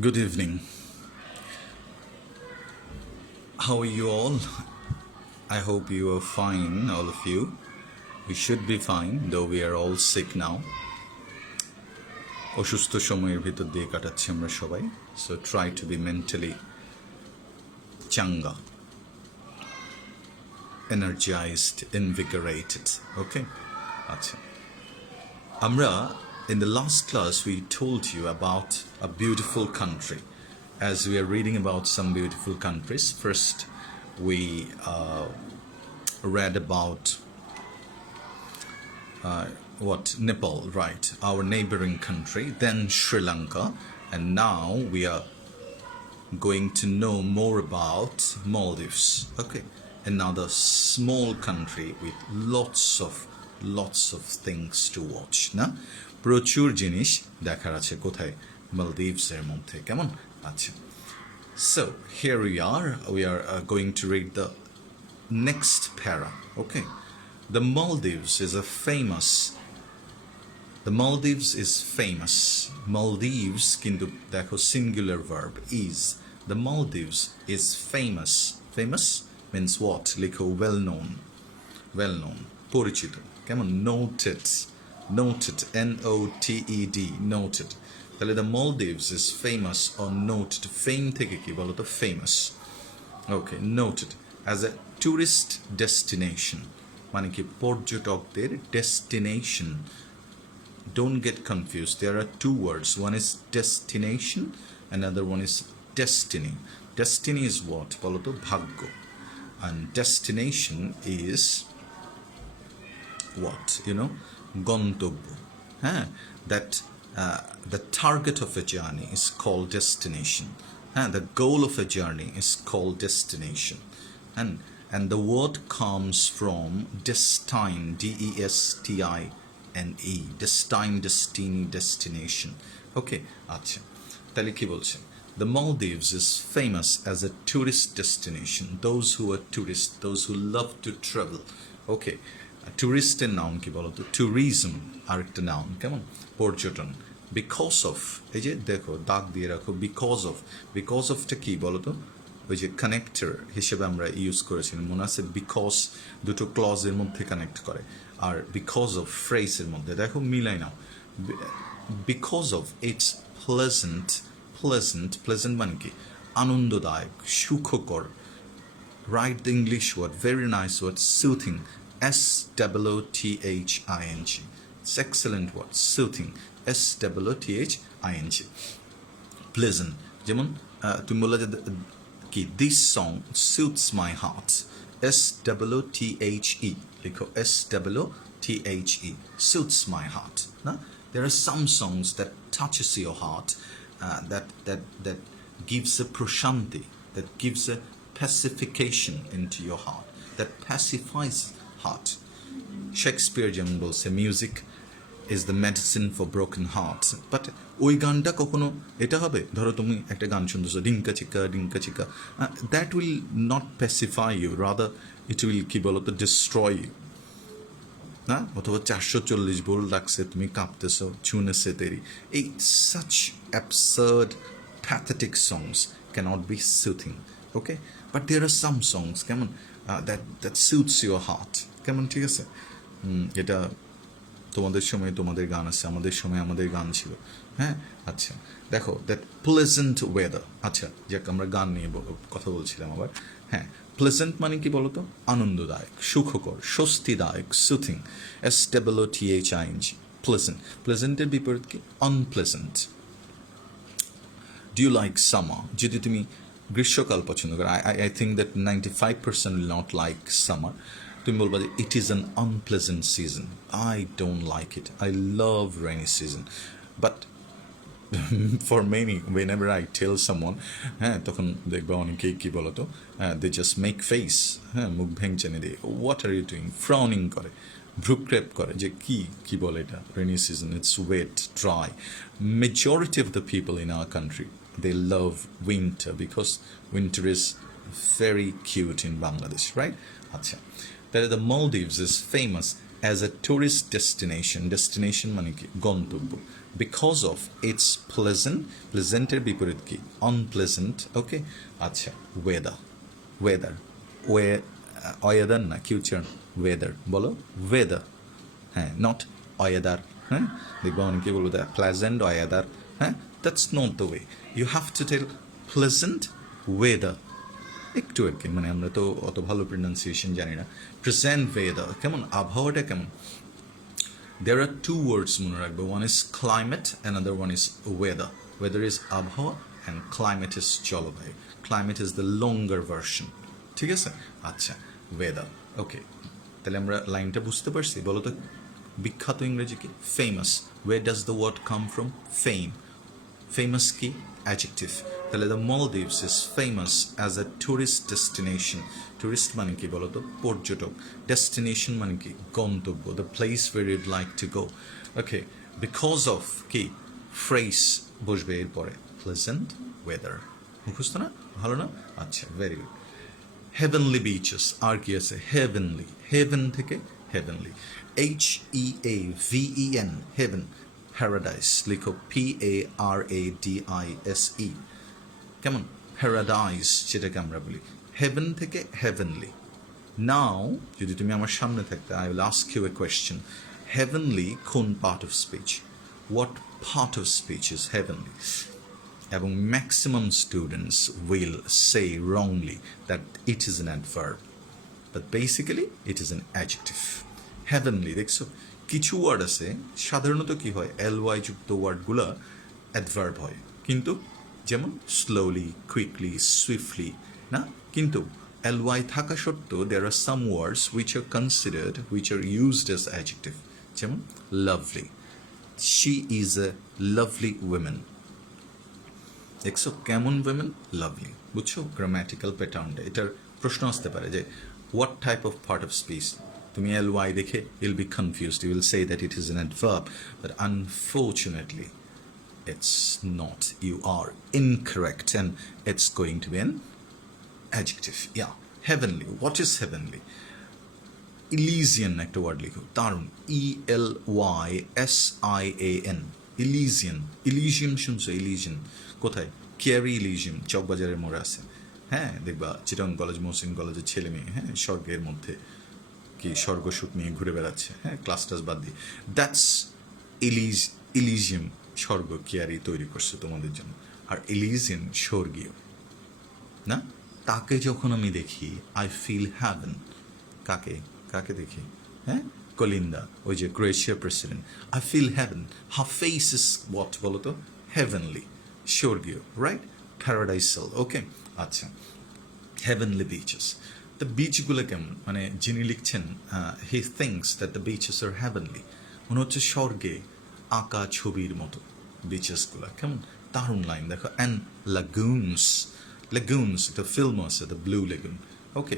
Good evening. How are you all? I hope you are fine, all of you. We should be fine, though we are all sick now. অসুস্থ সময়ের ভিতর দিয়ে কাটাচ্ছি আমরা সবাই. So try to be mentally changa, energized, invigorated. Okay? আচ্ছা. আমরা in the last class we told you about a beautiful country. As we are reading about some beautiful countries, first we read about Nepal, right, our neighboring country, then Sri Lanka, and now we are going to know more about Maldives. Okay, another small country with lots of things to watch. Na প্রচুর জিনিস দেখার আছে কোথায় Maldives এর মধ্যে কেমন আচ্ছা. So here we are going to read the next para. Okay, the Maldives is famous. Maldives কিন্তু দেখো singular verb is. The Maldives is famous. Famous means what? লিখো well known. পরিচিত কেমন noted, noted, noted. তাহলে the Maldives is famous or noted. Fame থেকে কি বলো তো famous. Okay, noted as a tourist destination. মানে কি পর্যটকদের destination. Don't get confused. There are two words. One is destination, another one is destiny. Destiny is what? বলো তো ভাগ্য. And destination is what? গন্তব্য. That the target of a journey is called destination. The goal of a journey is called destination. And the word comes from destine, D-E-S-T-I-N-E, destiny, destination. Okay, আচ্ছা তাহলে কি বলছে? The Maldives is famous as a tourist destination. Those who are tourists, those who love to travel. Okay, ট্যুরিস্টের noun কি বলো তো? Tourism আরেকটা noun কেমন? পর্যটন. বিকজ অফ, এই যে দেখো দাগ দিয়ে রাখো, বিকজ অফটা কি বলো তো? ওই যে কানেক্টর হিসেবে আমরা ইউজ করেছিলাম মনে আছে, বিকজ দুটো ক্লজের মধ্যে কানেক্ট করে, আর বিকজ অফ ফ্রেজের মধ্যে দেখো মিলাই নাও. বিকজ অফ ইটস প্লেজেন্ট মানে কি আনন্দদায়ক, সুখকর. Right the English word, very nice word, soothing, S-O-O-T-H-I-N-G. It's excellent word, soothing, S-O-O-T-H-I-N-G. Pleasant. যেমন তুমি বললে যে কি this song suits my heart. S-O-O-T-H-E লিখো, S-O-O-T-H-E, suits my heart. না, there are some songs that touches your heart, that gives a prashanti, that gives a pacification into your heart, that pacifies heart. Shakespeare যেমন বলছে music is the medicine for broken hearts. But ওই গানটা কখনো এটা হবে, ধরো তুমি একটা গান শুনতেছো Dhinka Chika, that will not pacify you, rather it will কি বলো তো ডিস্ট্রয় ইউ. না, অথবা 440 ভোল্ট লাগছে, তুমি কাঁপতেছো, ছুনে সে তেরি. এই such absurd pathetic songs cannot be soothing. Okay, but there are some songs কেমন that suits your heart. কেমন, ঠিক আছে? এটা তোমাদের সময় তোমাদের গান আছে, আমাদের সময় আমাদের গান ছিল. আচ্ছা দেখো দ্যাট প্লেজেন্ট ওয়েদার. আচ্ছা যাক, আমরা গান নিয়ে কথা বলছিলাম আবার. প্লেজেন্ট মানে কি বলো তো? আনন্দদায়ক, সুখকর, স্বস্তিদায়ক, সুথিং, S-O-O-T-H-I-N-G. প্লেজেন্টের বিপরীত কি? Unpleasant. Do you like summer? যদি তুমি গ্রীষ্মকাল পছন্দ করো, I think that 95% will not like summer. তুমি বলবা যে it is an unpleasant season. I don't like it. I love rainy season. But for many, whenever I tell someone, তখন দেখবা অনেকেই কি বলো তো, দে জাস্ট মেক ফেস, মুখ ভেঙচেনে দিয়ে, what are you doing, frowning করে, ভ্রুক্রেপ করে যে কি বলে এটা, rainy season, it's wet, dry. Majority of the people in our country, they love winter because winter is very cute in Bangladesh, right? Acha. The Maldives is famous as a tourist destination মানে কি গন্তব্য, because of its pleasanter বিপরীত কি unpleasant, okay আচ্ছা weather weather না future weather বলো weather, হ্যাঁ not weather, হ্যাঁ দেখবো অনেকে বলবো দ্য প্লেজেন্ট ওয়েদার, হ্যাঁ that's not the way, you have to tell pleasant weather, একটু আর কি মানে আমরা তো অত ভালো প্রনাউন্সিয়েশন জানি না, প্রেজেন্ট ওয়েদার কেমন আবহাওয়াটা কেমন। There are two words মনে রাখবে, one is climate, another one is weather. Weather is আবহাওয়া and climate is জলবায়ু, climate is the longer version, ঠিক আছে আচ্ছা weather, ওকে তাহলে আমরা লাইনটা বুঝতে পারছি। বলো তো বিখ্যাত ইংরেজি কি famous, where does the word come from, fame, famous কি adjective, তাহলে the Maldives is famous as a tourist destination, tourist মানে কি বলো তো পর্যটক, destination মানে কি গন্তব্য, the place where you'd like to go, okay because of কি phrase বসবে এরপরে pleasant weather, মুখস্থ না ভালো না আচ্ছা ভেরি গুড। heavenly beaches আর কি আছে heavenly, heaven থেকে heavenly, HEAVEN heaven, paradise লিখো PARADISE, কেমন প্যারাডাইস যেটাকে আমরা বলি, হেভেন থেকে হেভেনলি। নাও যদি তুমি আমার সামনে থাকতে I will ask you a question, heavenly কোন part of speech, what part of speech is heavenly, এবং maximum students will say wrongly that it is an adverb, but basically it is an adjective. Heavenly দেখছো কিছু word আছে সাধারণত কি হয় LY যুক্ত ওয়ার্ডগুলো অ্যাডভার্ব হয়, কিন্তু যেমন স্লোলি কুইকলি সুইফটলি না, কিন্তু LY থাকা সত্ত্বেও there are some words which are considered, which are used as adjective, যেমন lovely, she is a lovely woman, দেখছো কেমন women lovely, বুঝছো গ্রামাটিক্যাল প্যাটার্নটা। এটার প্রশ্ন আসতে পারে যে what type of part of speech, তুমি LY দেখে you'll be confused, you will say that it is an adverb, but unfortunately it's not, you are incorrect and it's going to be an adjective. Yeah, heavenly, what is heavenly, Elysian একটা word লিখো দারুণ, ELYSIAN, Elysium শুনছো, Elysian কোথায়, কেয়ারি ইলিজিয়াম চকবাজারের মোড়ে আছে, হ্যাঁ দেখবা চিটং college Mohsin কলেজের ছেলে মেয়ে হ্যাঁ স্বর্গের মধ্যে কি স্বর্গসুখ নিয়ে ঘুরে বেড়াচ্ছে, হ্যাঁ ক্লাস টাস বাদ দিয়ে, দ্যাটস ইলিজিয়াম, স্বর্গ কেয়ারি তৈরি করছে তোমাদের জন্য, আর ইলিজিয়ান স্বর্গীয় না। তাকে যখন আমি দেখি আই ফিল হ্যাভেন, কাকে কাকে দেখি, হ্যাঁ কলিন্দা ওই যে ক্রোয়েশিয়ার president, I feel heaven, her face is what বলো তো হেভেনলি, স্বর্গীয় রাইট, প্যারাডাইসাল, ওকে আচ্ছা হেভেনলি বিচেস। দ্য বিচগুলো কেমন মানে যিনি লিখছেন he thinks that the beaches are heavenly, মনে হচ্ছে স্বর্গে আঁকা ছবির মতো বিচেসগুলো, কেমন দারুণ লাইন দেখো। অ্যান্ড লেগুনস দ্য ফিল্ম আছে the blue lagoon, okay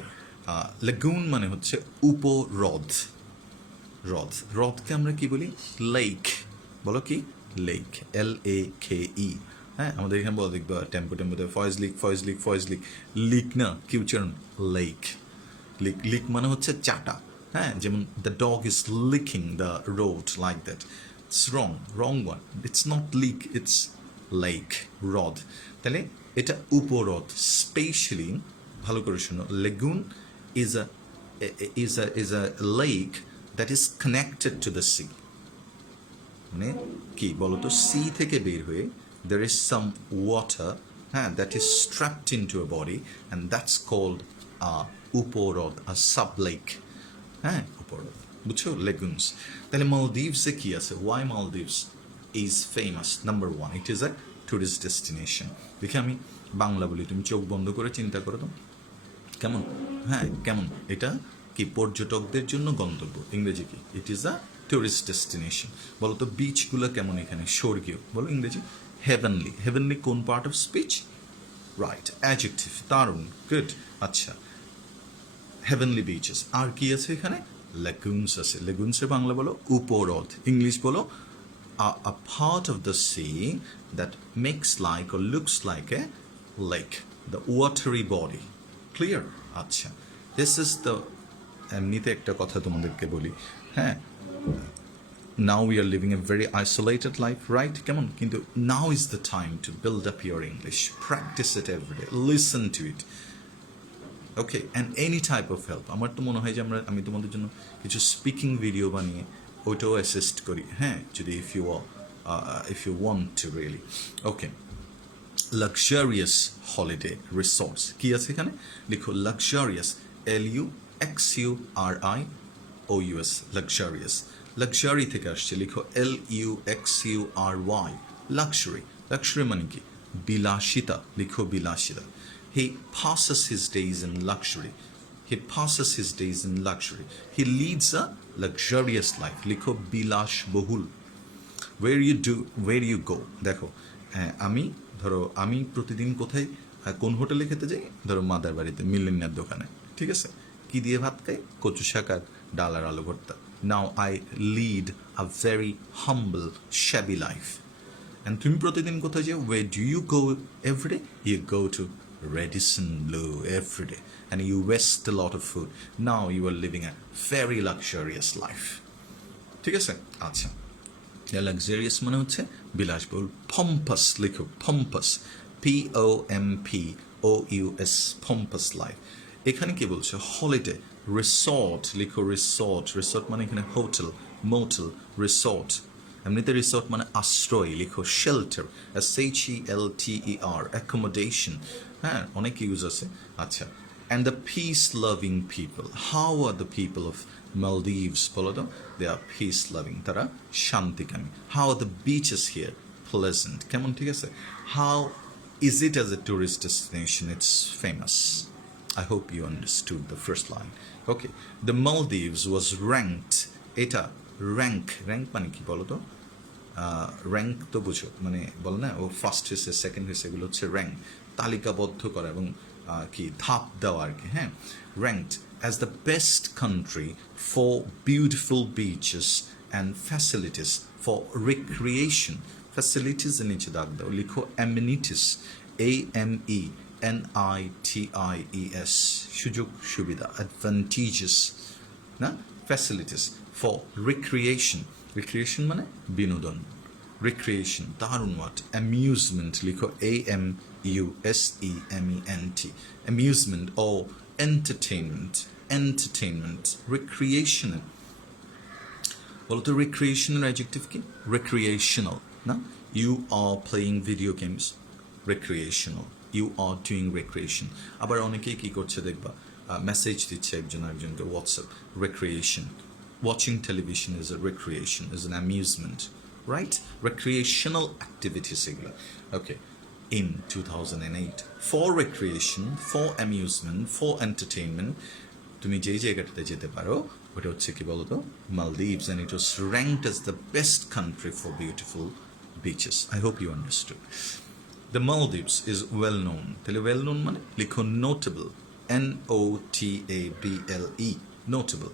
lagoon মানে হচ্ছে উপহ্রদ, হ্রদকে আমরা কি বলি লেক, বলো কি লেক, LAKE, হ্যাঁ আমাদের এখানে বলো দেখবা টেম্পোতে ফয়েজ লিক, লিক না কি উচ্চারণ লেক, লিক মানে হচ্ছে চাটা, হ্যাঁ যেমন the dog is licking the road like that, it's wrong one, it's not lick it's lake, হ্রদ, তাহলে এটা উপহ্রদ, স্পেশালি ভালো করে শোনো, lagoon is a lake that is connected to the sea, মানে কি বলতো সি থেকে বের হয়ে there is some water that is strapped into a body and that's called উপহ্রদ, a sublake, উপহ্রদ, বুঝছো লেগুনস। তাহলে মালদ্বীপসে কি আছে, why Maldives is famous, number one it is a tourist destination। দেখে আমি বাংলা বলি তুমি চোখ বন্ধ করে চিন্তা করো তো কেমন, কেমন এটা কি পর্যটকদের জন্য গন্তব্য, ইংরেজি কি it is a tourist destination. বলো তো বিচগুলো কেমন এখানে স্বর্গীয়, বলো ইংরেজি হেভেনলি কোন part of speech, right adjective, দারুণ গুড আচ্ছা হেভেনলি বিচেস। আর কি আছে এখানে লেগুনস আছে, লেগুনসের বাংলা বলো উপহ্রদ, ইংলিশ বলো a part of the sea that makes like or looks like a lake, the watery body, clear আচ্ছা। দিস ইজ দ্য, এমনিতে একটা কথা তোমাদেরকে বলি, হ্যাঁ, now we are living a very isolated life, right? Come on, কিন্তু now is the time to build up your English. Practice it every day. Listen to it. Okay, and any type of help. আমার তো মনে হয় যে আমি তোমাদের জন্য কিছু স্পিকিং ভিডিও বানিয়ে ওইটাও অ্যাসিস্ট করি, হ্যাঁ, যদি if you want to really. Okay. Luxurious holiday resorts. কি আছে এখানে? লিখো luxurious, luxurious, luxurious. Luxury থেকে আসছে, লিখো luxury, luxury. Luxury মানে কি? বিলাসিতা, লিখো বিলাসিতা. He passes his days in luxury. He passes his days in luxury. He leads a luxurious life. লিখো বিলাসবহুল. Where you go, দেখো, আমি প্রতিদিন কোথায় কোন হোটেলে খেতে যাই? ধরো মাদার বাড়িতে, মিলেনিয়ার দোকানে, ঠিক আছে? কি দিয়ে ভাত খাই? কচু শাক আর ডাল আর আলু ভর্তা. Now I lead a very humble, shabby life. And তুমি প্রতিদিন কোথায় যাও? Where do you go every day? You go to Radisson Blu every day, and you waste a lot of food. Now you are living a very luxurious life. ঠিক আছে? আচ্ছা, luxurious মানে হচ্ছে বিলাসবহুল. Pompous, লিখো pompous, pompous, pompous life. এখানে কি বলছে? holiday, resort, লিখো resort মানে এখানে হোটেল, মোটেল, resort. এমনিতে রিসোর্ট মানে আশ্রয়, লিখো shelter, shelter, accommodation. হ্যাঁ, অনেক ইউজ আছে. আচ্ছা, and the peace loving people. How are the people of Maldives? বলো তো, they are peace loving, তারা শান্তিকামী. How are the beaches here? Pleasant. কেমন, ঠিক আছে? How is it as a tourist destination? It's famous. I hope you understood the first line. Okay, the Maldives was ranked. এটা rank মানে কি বলো তো? Rank তো বুঝো, মানে বল না, ও ফার্স্ট হয়েছে, সেকেন্ড হয়েছে, এগুলো হচ্ছে র্যাঙ্ক, তালিকাবদ্ধ করা এবং কি ধাপ দেওয়া আর কি, হ্যাঁ. Ranked as the best country for beautiful beaches and facilities for recreation. ফ্যাসিলিটিসের নিচে দাগ দাও, লিখো অ্যামিনিটিস, AMENITIES, সুযোগ সুবিধা, অ্যাডভান্টেজেস, না, ফ্যাসিলিটিস ফর রিক্রিয়েশন. রিক্রিয়েশন মানে বিনোদন, রিক্রিয়েশন, দারুণ ওয়ার্ড. অ্যামিউজমেন্ট, লিখো AMUSEMENT, অ্যামিউজমেন্ট ও এন্টারটেইনমেন্ট, রিক্রিয়েশন. বলতো রিক্রিয়েশনের অ্যাডজেক্টিভ কি? রিক্রিয়েশনাল, না? You are playing video games, recreational. You are doing recreation. আবার অনেকেই কী করছে দেখবা, মেসেজ দিচ্ছে একজন আরেকজনকে, WhatsApp, recreation. Watching television is a recreation, is an amusement, right? Recreational activities. Okay, in 2008, for recreation, for amusement, for entertainment, তুমি যেই জায়গাটাতে যেতে পারো ওটা হচ্ছে কি বলো তো? Maldives, and it was ranked as the best country for beautiful beaches. I hope you understood. The Maldives is well known. তাহলে well known মানে লিখো notable, NOTABLE, notable.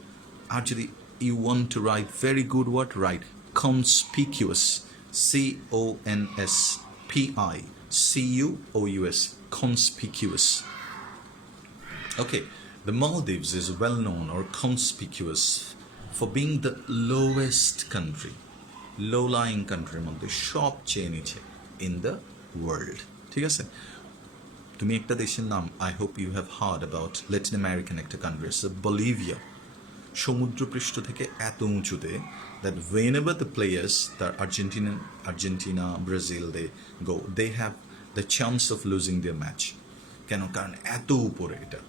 আর যদি you want to write very good word, write conspicuous, CONSPICUOUS, conspicuous. Okay, the Maldives is well known or conspicuous for being the lowest country, low-lying country মধ্যে সবচেয়ে নিচে in the world. ঠিক আছে? তুমি একটা দেশের নাম, I hope you have heard about Latin American একটা country, so Bolivia. সমুদ্রপৃষ্ঠ থেকে এত উঁচুতে that whenever the players, the Argentina, Brazil, they go, they have the chance of losing their match. কেন? কারণ এত উপরে এটা.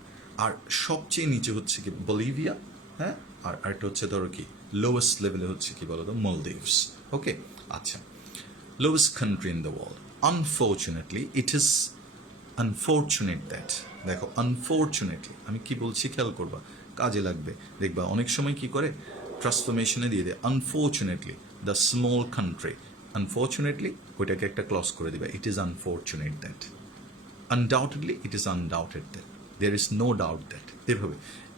আর সবচেয়ে নিচে হচ্ছে কি বলিভিয়া, হ্যাঁ, আর এটা হচ্ছে ধরো কি লোয়েস্ট লেভেলে হচ্ছে কি বলো তো মলদিভস. ওকে, আচ্ছা, lowest country in the world. Unfortunately it is unfortunate that, দেখো আনফর্চুনেটলি আমি কি বলছি খেয়াল করবা, কাজে লাগবে, দেখবা অনেক সময় কি করে ট্রান্সফরমেশনে দিয়ে দেয় unfortunately the small country. Unfortunately ওইটাকে একটা ক্লজ করে দিবে, it is unfortunate that. Undoubtedly it is undoubted that, there is no doubt that. এভাবে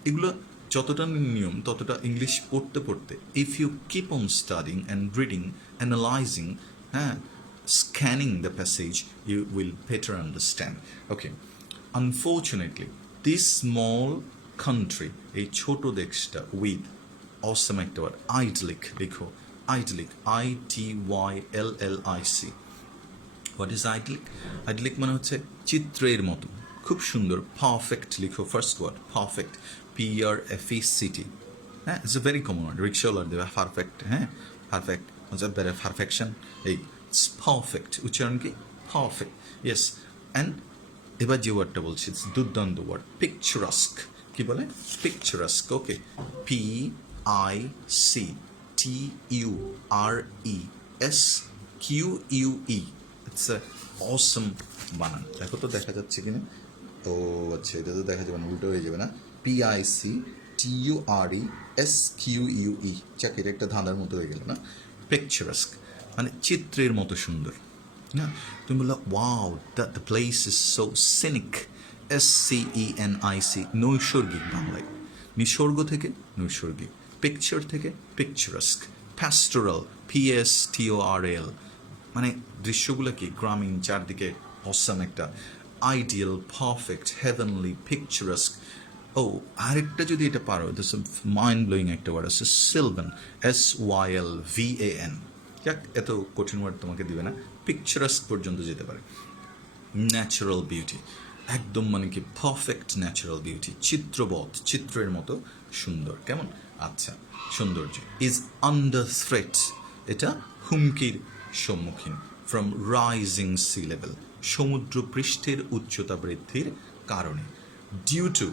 এগুলো যতটা নিয়ম ততটা ইংলিশ পড়তে পড়তে, if you keep on studying and reading, analysing, হ্যাঁ, scanning the passage, you will better understand. Okay, unfortunately this small country, এই ছোট দেশটা, with অসম একটা ওয়ার্ড, আইডলিক লিখো, idyllic, IDYLLIC। What is idyllic? Idyllic মানে হচ্ছে চিত্রের মতো, খুব সুন্দর। পারফেক্ট লিখো, ফার্স্ট ওয়ার্ড পারফেক্ট, PRFECT। হ্যাঁ, it's a very common word, রিক্সাওয়ালার দেবে পারফেক্ট, হ্যাঁ পারফেক্ট বেড়ে পারফেকশন, এই পারফেক্ট উচ্চারণ কি পারফেক্ট, ইয়েস। অ্যান্ড এবার যে ওয়ার্ডটা বলছি দুর্দান্ত ওয়ার্ড, পিকচারাস্ক। কি বলে? পিকচারাস্ক। ওকে, PICTURESQUE। ইটস এ অসম বানান। দেখো তো দেখা যাচ্ছে কিনা? ও আচ্ছা, এটা তো দেখা যাবে না, উল্টো হয়ে যাবে না? PICTURESQUE। যাক, এটা একটা ধাঁধার মতো হয়ে গেল না? পিকচারাস্ক মানে চিত্রের মতো সুন্দর। না, তুমি বললো wow, the place is so scenic, SCENIC, নৈসর্গিক বাংলায়, নিসর্গ থেকে নৈসর্গিক, পিকচার থেকে পিকচারাস্ক, প্যাস্টোরাল, PASTORAL, মানে দৃশ্যগুলো কি গ্রামীণ, চারদিকে অসাম একটা, আইডিয়াল, পারফেক্ট, হেভেনলি, পিকচারাস্ক। ও আরেকটা যদি এটা পারো, মাইন্ড ব্লোয়িং একটা ওয়ার্ড আছে, সিলভান, SYLVAN। যাক, এত কঠিন ওয়ার্ড তোমাকে দিবে না, পিকচারাস্ক পর্যন্ত যেতে পারে। ন্যাচারাল বিউটি, একদম মানে কি পারফেক্ট ন্যাচারাল বিউটি, চিত্রবৎ, চিত্রের মতো সুন্দর। কেমন? আচ্ছা, সৌন্দর্য। ইজ আন্ডার থ্রেট, এটা হুমকির সম্মুখীন। ফ্রম রাইজিং সি লেভেল, সমুদ্র পৃষ্ঠের উচ্চতা বৃদ্ধির কারণে। ডিউ টু,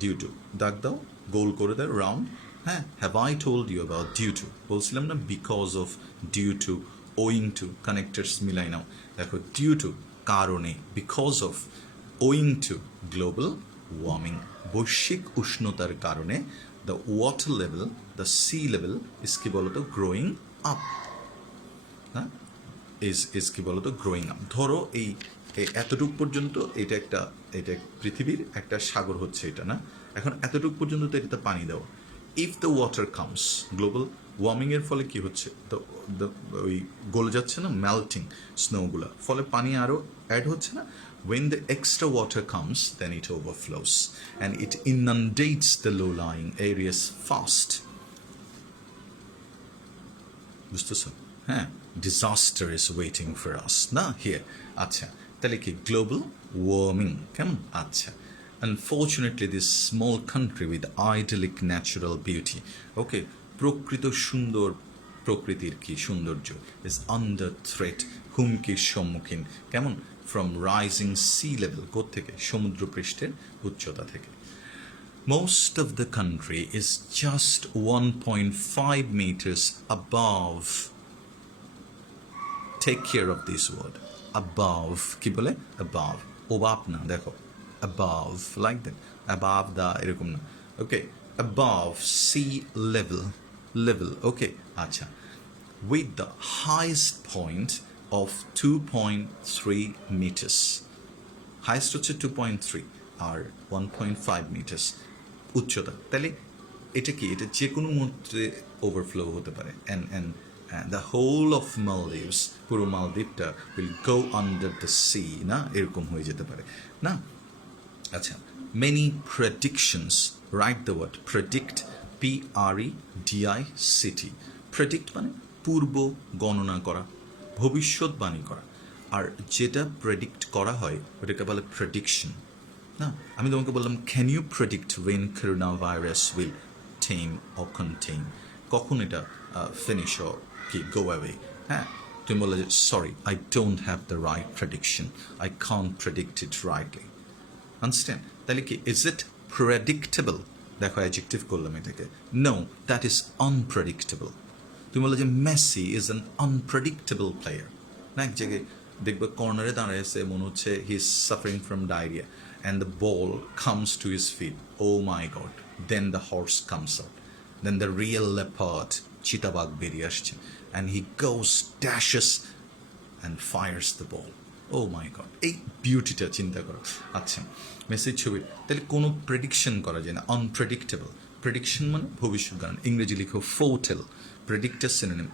ডিউ টু দাগ দাও, গোল করে দাও, রাউন্ড। হ্যাঁ, have I told you about due to? বলছিলাম না, because of, due to, owing to, connectors মিলাই নাও। দেখো, ডিউ টু কারণে, because of, owing to global warming, বৈশ্বিক উষ্ণতার কারণে, the water level, the sea level is কি বলতো গ্রোয়িং আপ। হ্যাঁ, ইজ কি বলতো গ্রোয়িং আপ। ধরো এই এতটুকু পর্যন্ত এটা পৃথিবীর একটা সাগর হচ্ছে এটা, না? এখন এতটুকু পর্যন্ত তো এটাতে পানি দেওয়া। If the water comes, global ওয়ার্মিংয়ের ফলে কি হচ্ছে, তো ওই গলে যাচ্ছে না, মেল্টিং স্নোগুলো, ফলে পানি আরও অ্যাড হচ্ছে না। When the extra water comes, then it overflows and it inundates the low-lying areas fast. বুঝতেছ? হ্যাঁ, disaster is waiting for us, না হিয়ার। আচ্ছা, তাহলে কি গ্লোবাল ওয়ার্মিং, কেমন? আচ্ছা, unfortunately this small country with idyllic natural beauty, okay, প্রকৃত সুন্দর প্রকৃতির কি সৌন্দর্য, ইজ আন্ডার থ্রেট, হুমকির সম্মুখীন। কেমন? ফ্রম রাইজিং সি লেভেল, কোত্থেকে? সমুদ্রপৃষ্ঠের উচ্চতা থেকে। Most of the country is just 1.5 meters above. Take care of this word. Above. কি বলে? Above. Above না, দেখো। Above. Like that. Above the, এরকম না। Okay. Above sea level. Level. Okay. আচ্ছা। With the highest point of 2.3 meters. Highest হচ্ছে 2.3 আর 1.5 meters. উচ্চতা। তাহলে এটা কি? এটা যে কোনো মুহূর্তে ওভারফ্লো হতে পারে। And the whole of Maldives, পুরো মালদ্বীপটা will go under the sea, না? এরকম হয়ে যেতে পারে, না? আচ্ছা, many predictions, write the word predict, PREDICT। Predict মানে পূর্ব গণনা করা, ভবিষ্যৎবাণী করা। আর যেটা প্রেডিক্ট করা হয় ওটাকে বলে প্রেডিকশন, না? আমি তোমাকে বললাম, can you predict when corona virus will tame or contain, কখন এটা ফিনিশ অর কি গো অ্যাওয়ে। হ্যাঁ, তুমি বললে যে sorry, I don't have the right prediction, I can't predict it rightly. Understand? তাহলে কি, ইজ ইট প্রেডিক্টেবল? দেখো, অ্যাডজেক্টিভ করলাম এটাকে। No, that is unpredictable. তুমি বললে যে Messi is an unpredictable player, না? এক জায়গায় দেখবে কর্নারে দাঁড়িয়েছে, মনে হচ্ছে he is suffering from diarrhoea, and the ball comes to his feet. Oh my God. Then the horse comes out. Then the real leopard, চিতাবাঘ বেরিয়ে আসছে, and he goes, dashes and fires the ball. Oh my God. এই বিউটিটা চিন্তা করো। আচ্ছা, মেসির ছবি, তাহলে কোনো প্রেডিকশন করা যায় না, আনপ্রেডিক্টেবল। প্রেডিকশন মানে ভবিষ্যৎবাণী। ইংরেজি লিখো ফোটেল, প্রেডিক্টার সিনোনিম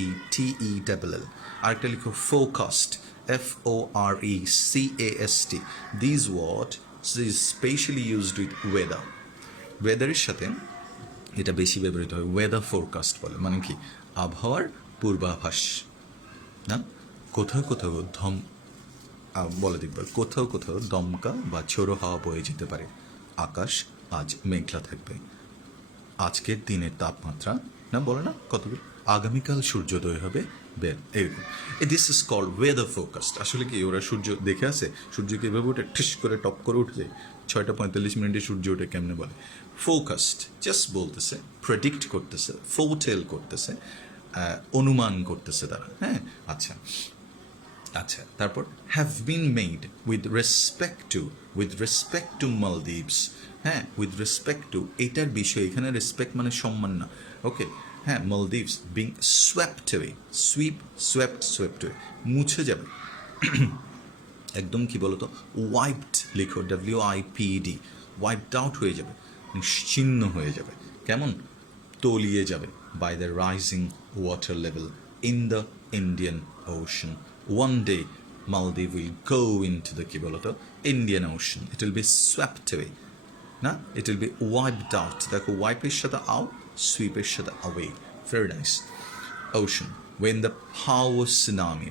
FORETELL। আরেকটা লিখো focused, FORECAST. These words is specially used with weather. ওয়েদারের সাথে এটা বেশি ব্যবহৃত হয়। ওয়েদার ফোরকাস্ট বলে, মানে কি আবহাওয়ার পূর্বাভাস না। কোথাও কোথাও বলে দেখবার, কোথাও কোথাও দমকা বা ঝোড়ো হাওয়া বয়ে যেতে পারে। আকাশ আজ মেঘলা থাকবে। আজকের দিনের তাপমাত্রা না বলে না কতগুলো, আগামীকাল সূর্যোদয় হবে এরকম। This is called weather forecast. আসলে কি ওরা সূর্য দেখে আছে, সূর্যকে এভাবে উঠে ঠিস করে টপ করে উঠে যায়, 6:45 সূর্য উঠে কেমনে বলে। ফোরকাস্ট জাস্ট বলতেছে, প্রেডিক্ট করতেছে, ফোরটেল করতেছে, অনুমান করতেছে তারা। হ্যাঁ, আচ্ছা আচ্ছা, তারপর have been made with respect to Maldives. হ্যাঁ, উইথ রেসপেক্ট টু, এটার বিষয় এখানে রেসপেক্ট মানে সম্মান না। ওকে, হ্যাঁ, Maldives being swept away, swept away, মুছে যাবে একদম। কি বলতো, ওয়াইপড লিখো, WIPED, ওয়াইপড আউট হয়ে যাবে, নিশ্চিহ্ন হয়ে যাবে। কেমন, তলিয়ে যাবে by the rising water level in the Indian Ocean. One day Maldives will go into the কি বলতো Indian Ocean. It will be swept away. না, it will be wiped out. দেখো, wipe এর সাথে out, sweep এর সাথে away. Very nice. Ocean. When the power tsunami,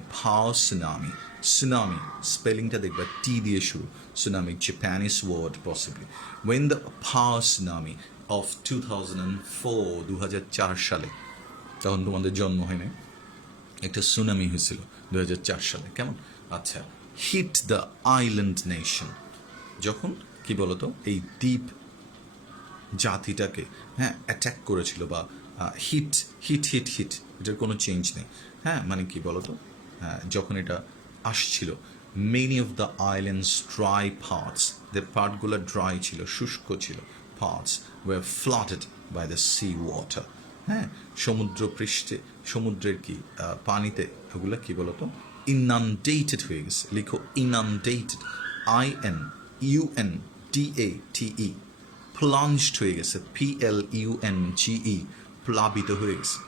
স্পেলিংটা দেখবা T দিয়ে শুরু, tsunami, Japanese word possibly. When the power tsunami of 2004 সালে, তখন তোমাদের জন্ম হয় না, একটা সুনামি হয়েছিল 2004 সালে। কেমন, আচ্ছা, হিট দ্য আইল্যান্ড নেশন, যখন কি বলতো এই দ্বীপ জাতিটাকে, হ্যাঁ, অ্যাট্যাক করেছিল, বা হিট, এটার কোনো চেঞ্জ নেই। হ্যাঁ, মানে কি বলতো, যখন এটা আসছিল, many of the islands dry parts, দের পার্টগুলো ড্রাই ছিল, শুষ্ক ছিল, parts were flooded by the sea water. হ্যাঁ, সমুদ্রের কি পানিতে ওগুলো কি বলতো ইনান্ডেটেড হয়ে গেছে। লিখো ইনান্ডেটেড, INUNDATE, প্লাঞ্জড হয়ে গেছে, PLUNGE, প্লাবিত হয়ে গেছে।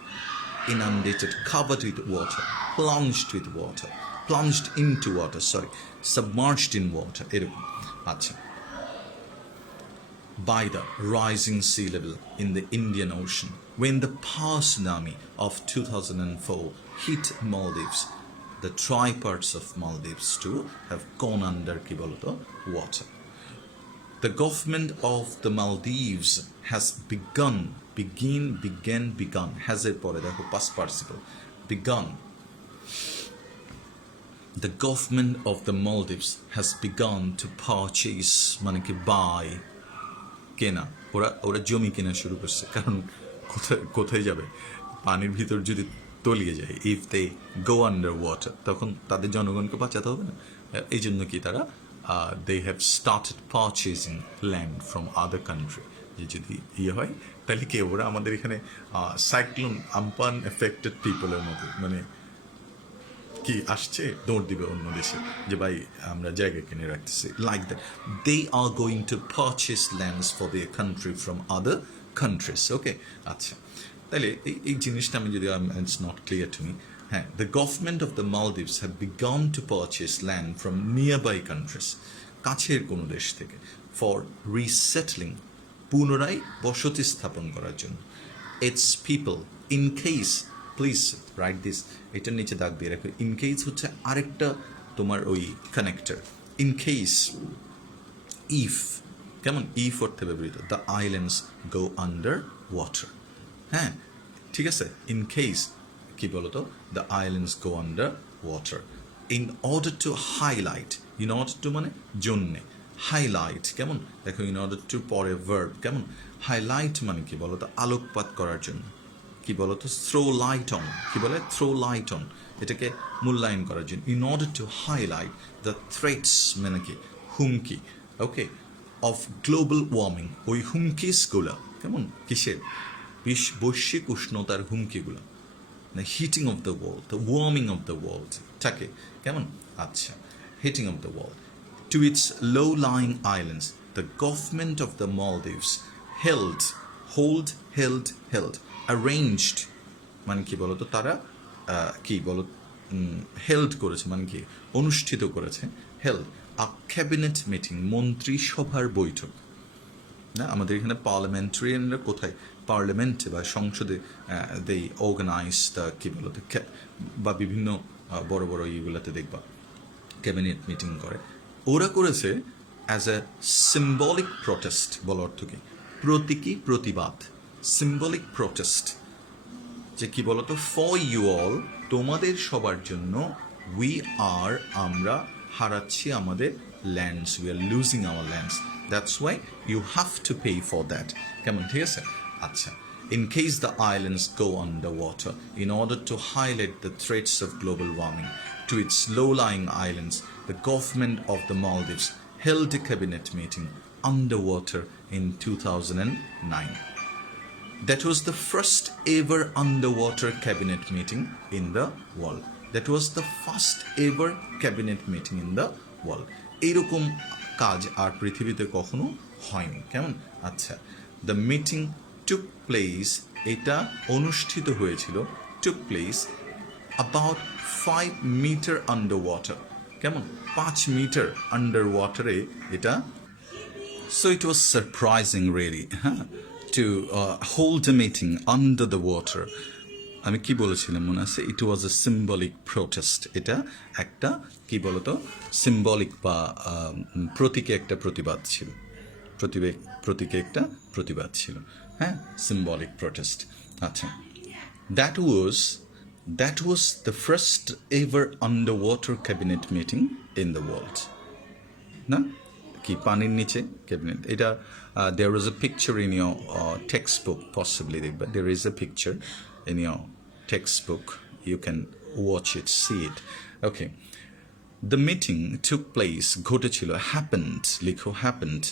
Inundated, covered with water, plunged into water, submerged in water, এরকম। আচ্ছা, by the rising sea level in the Indian Ocean. When the power tsunami of 2004 hit Maldives, the triparts of Maldives too have gone under কি বলতো water. The government of the Maldives has begun, has এর পরে দেখো past participle, begun. The government of the Maldives has begun to purchase, মানে কি buy, কেনা, ওরা জমি কেনা শুরু করছে। কারণ কোথায় যাবে, পানির ভিতর যদি তলিয়ে যায়, if they go under water, তখন তাদের জনগণকে বাঁচাতে হবে না। এই জন্য কি তারা they have started purchasing land from other country. যে যদি হয় তাহলে কি ওরা আমাদের এখানে সাইক্লোন আম্পান এফেক্টেড পিপলের মতো, মানে কি আসছে দৌড় দিবে অন্য দেশে, যে ভাই আমরা জায়গা কিনে রাখতেছি, like that. They are going to purchase lands for their country from other countries. Okay, আচ্ছা, তাহলে এই জিনিসটা আমি যদি it's not clear to me. হ্যাঁ, the government of the Maldives have begun to purchase land from nearby countries, কাছের কোনো দেশ থেকে, ফর রিসেটলিং, পুনরায় বসতি স্থাপন করার জন্য, it's people, in case, please write this, এটার নিচে দাগ দিয়ে রাখো। ইন কেস হচ্ছে আরেকটা তোমার ওই কানেক্টর। ইন কেস, ইফ, কেমন, ইফ অর্থে ব্যবহৃত, the islands go under water. হ্যাঁ, ঠিক আছে, ইন কেস কি বলতো, the islands go under water. In order to highlight, in order to মানে জন্যে, হাইলাইট, কেমন দেখো, ইন অর্ডার টু পরে ভার্ব, কেমন, হাইলাইট মানে কি বলতো আলোকপাত করার জন্য, কি বলতো থ্রো লাইট অন, কি বলে থ্রো লাইট অন, এটাকে মূল্যায়ন করার জন্য। In order to highlight the threats, মানে কি হুমকি, ওকে, অফ গ্লোবাল ওয়ার্মিং, ওই হুমকিসগুলো, কেমন, কিসের, বৈশ্বিক উষ্ণতার হুমকিগুলো, the heating of the world, the warming of the world, থাকে কেমন, আচ্ছা, heating of the world. To its low-lying islands, the government of the Maldives held, arranged, মানে কি বলতো তারা কি বলো, হেল্ড করেছে, মানে কি অনুষ্ঠিত করেছে, হেল্ড আ ক্যাবিনেট মিটিং, মন্ত্রিসভার বৈঠক, না আমাদের এখানে পার্লামেন্টারিয়ানরা কোথায় পার্লামেন্টে বা সংসদে দে অর্গানাইজ দ্য কী বলো বা বিভিন্ন বড় বড় ইগুলোতে দেখবা ক্যাবিনেট মিটিং করে ওরা করেছে অ্যাজ এ সিম্বলিক প্রটেস্ট বলার অর্থ কি প্রতীকী প্রতিবাদ সিম্বলিক প্রটেস্ট যে কি বলতো ফর ইউ অল তোমাদের সবার জন্য আমরা হারাচ্ছি আমাদের lands we are losing our lands that's why you have to pay for that কেমন ঠিক আছে আচ্ছা in case the islands go underwater in order to highlight the threats of global warming to its low-lying islands the government of the Maldives held a cabinet meeting underwater in 2009. That was the first ever underwater cabinet meeting in the world. That was the first ever cabinet meeting in the world. এইরকম কাজ আর পৃথিবীতে কখনো হয়নি কেমন আচ্ছা the meeting took place এটা অনুষ্ঠিত হয়েছিল took place about 5 meter underwater কেমন 5 মিটার আন্ডার ওয়াটারে এটা so it was surprising really to hold a meeting under the water আমি কি বলেছিলাম মনে আছে ইট ওয়াজ এ সিম্বলিক প্রোটেস্ট এটা একটা কি বলতো সিম্বলিক বা প্রতীকে একটা প্রতিবাদ ছিল প্রতীকে একটা প্রতিবাদ ছিল হ্যাঁ সিম্বলিক প্রোটেস্ট আচ্ছা that was the first ever underwater cabinet meeting in the world না কি পানির নিচে ক্যাবিনেট এটা there was a picture in your textbook possibly দেখবা there is a picture in your textbook you can watch it see it okay the meeting took place ঘটেছিল happened লিখো happened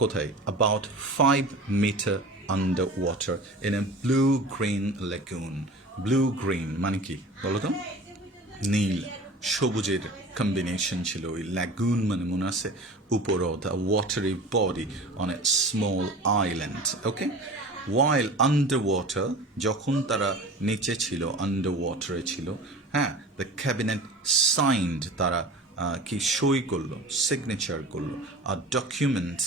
কোথায় about 5 meter underwater in a blue green lagoon blue green মানে কি বলো তো নীল সবুজের combination ছিল ওই ল্যাগুন মানে মনে আছে উপর the watery body on a small island okay while under water যখন তারা নিচে ছিল আন্ডার ওয়াটারে ছিল হ্যাঁ দ্য ক্যাবিনেট সাইন্ড তারা কি সই করলো সিগনেচার করলো আর document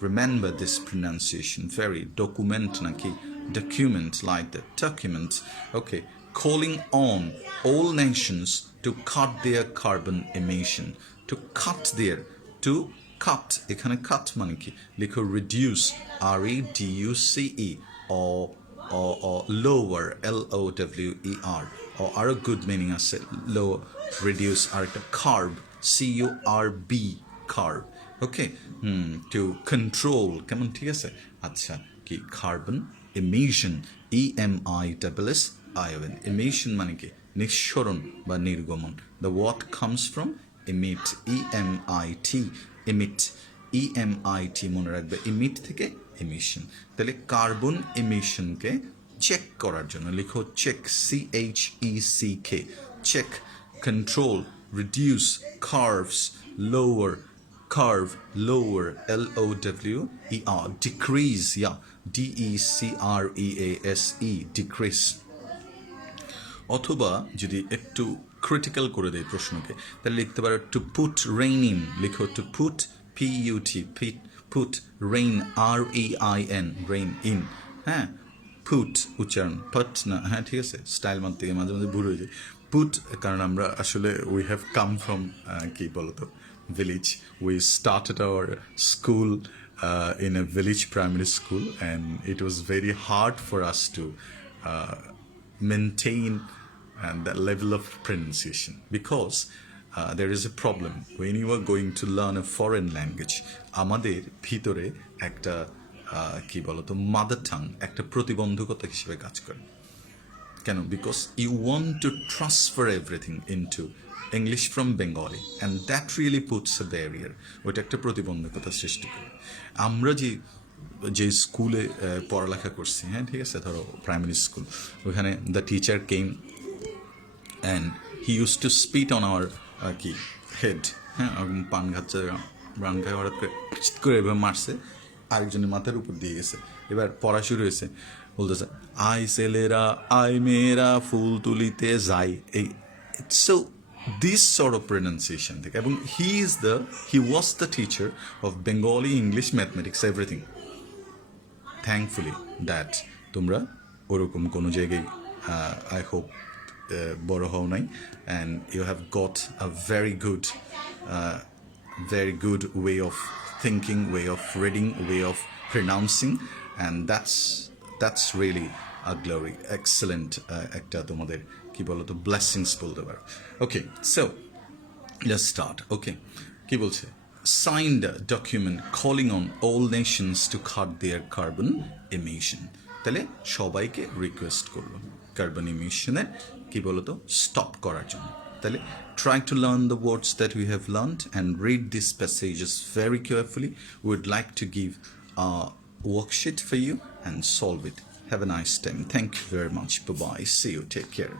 remember this pronunciation very document naki document like the document okay calling on all nations to cut their carbon emission to cut ekhane cut mane ki likho reduce reduce or lower lower or aro good meaning ase lower reduce are ekta carb curb carb okay to control কেমন ঠিক আছে আচ্ছা কি carbon emission EMISSION emission মানে কি নিঃসরণ বা নির্গমন the what comes from emit EMIT মনে রাখবে এমিট থেকে এমিশন তাহলে কার্বন এমিশনকে চেক করার জন্য লিখো check CHECK check control reduce curves curve lower LOWER decrease DECREASE decrease অথবা যদি একটু ক্রিটিক্যাল করে দেয় প্রশ্নকে তাহলে লিখতে পারো টু পুট রেইন ইন লিখো to put put rain REIN rain in হ্যাঁ পুট উচ্চারণ পট না হ্যাঁ ঠিক আছে স্টাইল মানতে গিয়ে মাঝে মাঝে ভুল হয়ে যায় পুট কারণ আমরা আসলে উই হ্যাভ কাম ফ্রম কি বলতো village we started our school in a village primary school and it was very hard for us to maintain that level of pronunciation because there is a problem when you are going to learn a foreign language আমাদের ভিতরে একটা কি বলতো mother tongue একটা প্রতিবন্ধকতা হিসেবে কাজ করে কেন because you want to transfer everything into English from Bengali and that really puts a barrier ওইটা একটা প্রতিবন্ধকতা সৃষ্টি করে আমরা যে স্কুলে পড়ালেখা করছি হ্যাঁ ঠিক আছে ধরো প্রাইমারি স্কুল ওখানে the teacher came and he use to spit on our কি হেড হ্যাঁ পান খাচ্ছে রান খায় হঠাৎ করে এভাবে মারছে আরেকজনের মাথার উপর দিয়ে গেছে এবার পড়া শুরু হয়েছে বলতেছে আই ছেলেরা আই মেয়েরা ফুল তুলিতে যাই এই it's so this sort of pronunciation থেকে এবং he was the teacher of Bengali, English, mathematics, everything. Thankfully that তোমরা ওরকম কোনো জায়গায় I hope বড় হও নাই and you have got a very good way of thinking, way of reading, way of pronouncing, and that's really a glory, excellent একটা তোমাদের কি বলো তো blessings বলতে পারো. Okay, so let's start. Okay, কি বলছে? Signed a document calling on all nations to cut their carbon emission. তাহলে সবাইকে রিকোয়েস্ট করলো কার্বন ইমিশনের কি বলতো স্টপ করার জন্য. তাহলে try to learn the words that we have learned and read these passages very carefully. We would like to give a worksheet for you and solve it. Have a nice time. Thank you very much. Bye bye. See you. Take care.